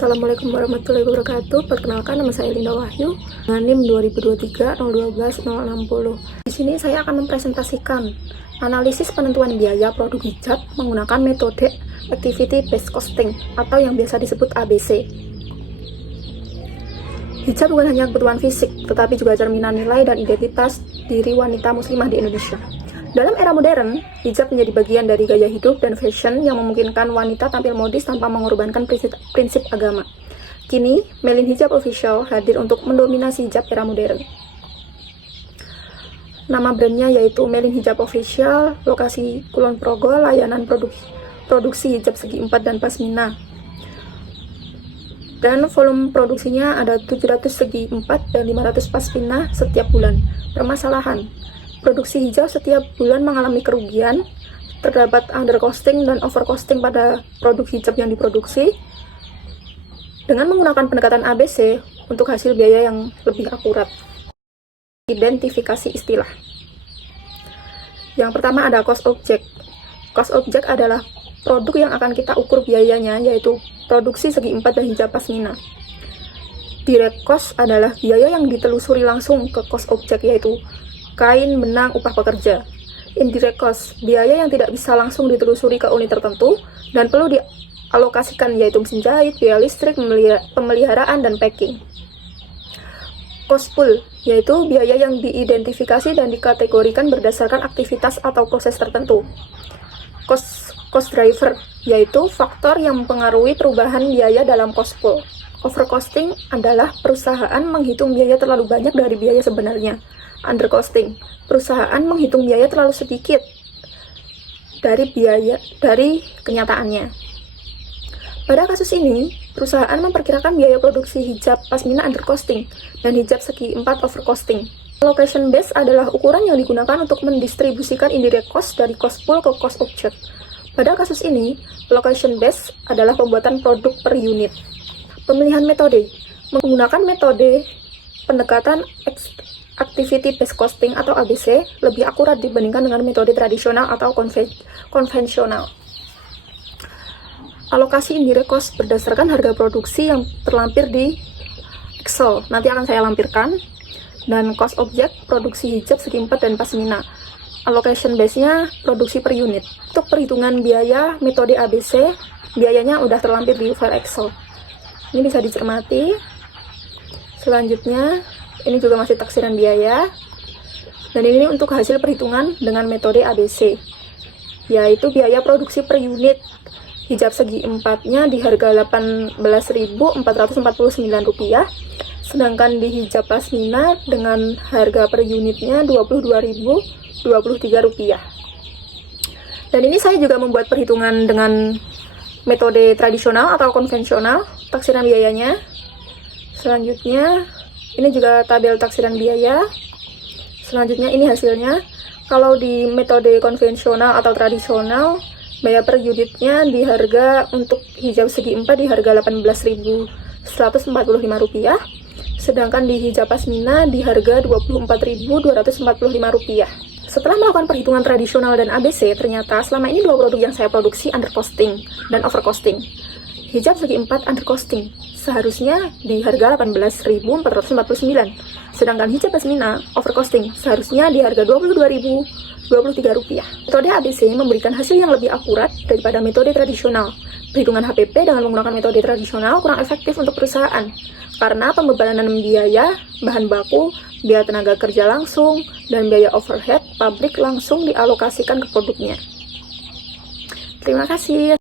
Assalamualaikum warahmatullahi wabarakatuh. Perkenalkan, nama saya Linda Wahyu dengan NIM 2023-012-060. Di sini saya akan mempresentasikan analisis penentuan biaya produk hijab menggunakan metode Activity Based Costing atau yang biasa disebut ABC. Hijab bukan hanya kebutuhan fisik, tetapi juga cerminan nilai dan identitas diri wanita muslimah di Indonesia. Dalam era modern, hijab menjadi bagian dari gaya hidup dan fashion yang memungkinkan wanita tampil modis tanpa mengorbankan prinsip agama. Kini, Melin Hijab Official hadir untuk mendominasi hijab era modern. Nama brandnya yaitu Melin Hijab Official, lokasi Kulon Progo, layanan produksi hijab segi 4 dan pasmina. Dan volume produksinya ada 700 segi 4 dan 500 pasmina setiap bulan. Permasalahan: produksi hijab setiap bulan mengalami kerugian, terdapat undercosting dan overcosting pada produk hijab yang diproduksi. Dengan menggunakan pendekatan ABC untuk hasil biaya yang lebih akurat. Identifikasi istilah. Yang pertama ada cost object. Cost object adalah produk yang akan kita ukur biayanya, yaitu produksi segi 4 dan hijab pasmina. Direct cost adalah biaya yang ditelusuri langsung ke cost object, yaitu kain, benang, upah pekerja. Indirect cost, biaya yang tidak bisa langsung ditelusuri ke unit tertentu dan perlu dialokasikan, yaitu mesin jahit, biaya listrik, pemeliharaan, dan packing. Cost pool, yaitu biaya yang diidentifikasi dan dikategorikan berdasarkan aktivitas atau proses tertentu. Cost driver, yaitu faktor yang mempengaruhi perubahan biaya dalam cost pool. Overcosting adalah perusahaan menghitung biaya terlalu banyak dari biaya sebenarnya. Undercosting, perusahaan menghitung biaya terlalu sedikit dari kenyataannya. Pada kasus ini, perusahaan memperkirakan biaya produksi hijab pasmina undercosting dan hijab segi 4 overcosting. Allocation base adalah ukuran yang digunakan untuk mendistribusikan indirect cost dari cost pool ke cost object. Pada kasus ini, allocation base adalah pembuatan produk per unit. Pemilihan metode menggunakan metode pendekatan Activity Based Costing atau ABC lebih akurat dibandingkan dengan metode tradisional atau konvensional. Alokasi indirect cost berdasarkan harga produksi yang terlampir di Excel, nanti akan saya lampirkan. Dan cost object produksi hijab segi 4 dan pasmina. Allocation base-nya produksi per unit. Untuk perhitungan biaya metode ABC, biayanya udah terlampir di file Excel. Ini bisa dicermati. Selanjutnya, ini juga masih taksiran biaya. Dan ini untuk hasil perhitungan dengan metode ABC, yaitu biaya produksi per unit. Hijab segi 4-nya di harga Rp18.449, sedangkan di hijab pasmina dengan harga per unitnya Rp22.023. Dan ini saya juga membuat perhitungan dengan metode tradisional atau konvensional, taksiran biayanya. Selanjutnya, ini juga tabel taksiran biaya. Selanjutnya ini hasilnya. Kalau di metode konvensional atau tradisional, biaya per unitnya di harga untuk hijab segi 4 di harga Rp18.145, sedangkan di hijab pasmina di harga Rp24.245. Setelah melakukan perhitungan tradisional dan ABC, ternyata selama ini dua produk yang saya produksi undercosting dan overcosting. Hijab segi 4 undercosting, seharusnya di harga Rp18.449, sedangkan hijab pasmina overcosting seharusnya di harga Rp22.023. Metode ABC memberikan hasil yang lebih akurat daripada metode tradisional. Perhitungan HPP dengan menggunakan metode tradisional kurang efektif untuk perusahaan karena pembebanan biaya bahan baku, biaya tenaga kerja langsung, dan biaya overhead pabrik langsung dialokasikan ke produknya. Terima kasih.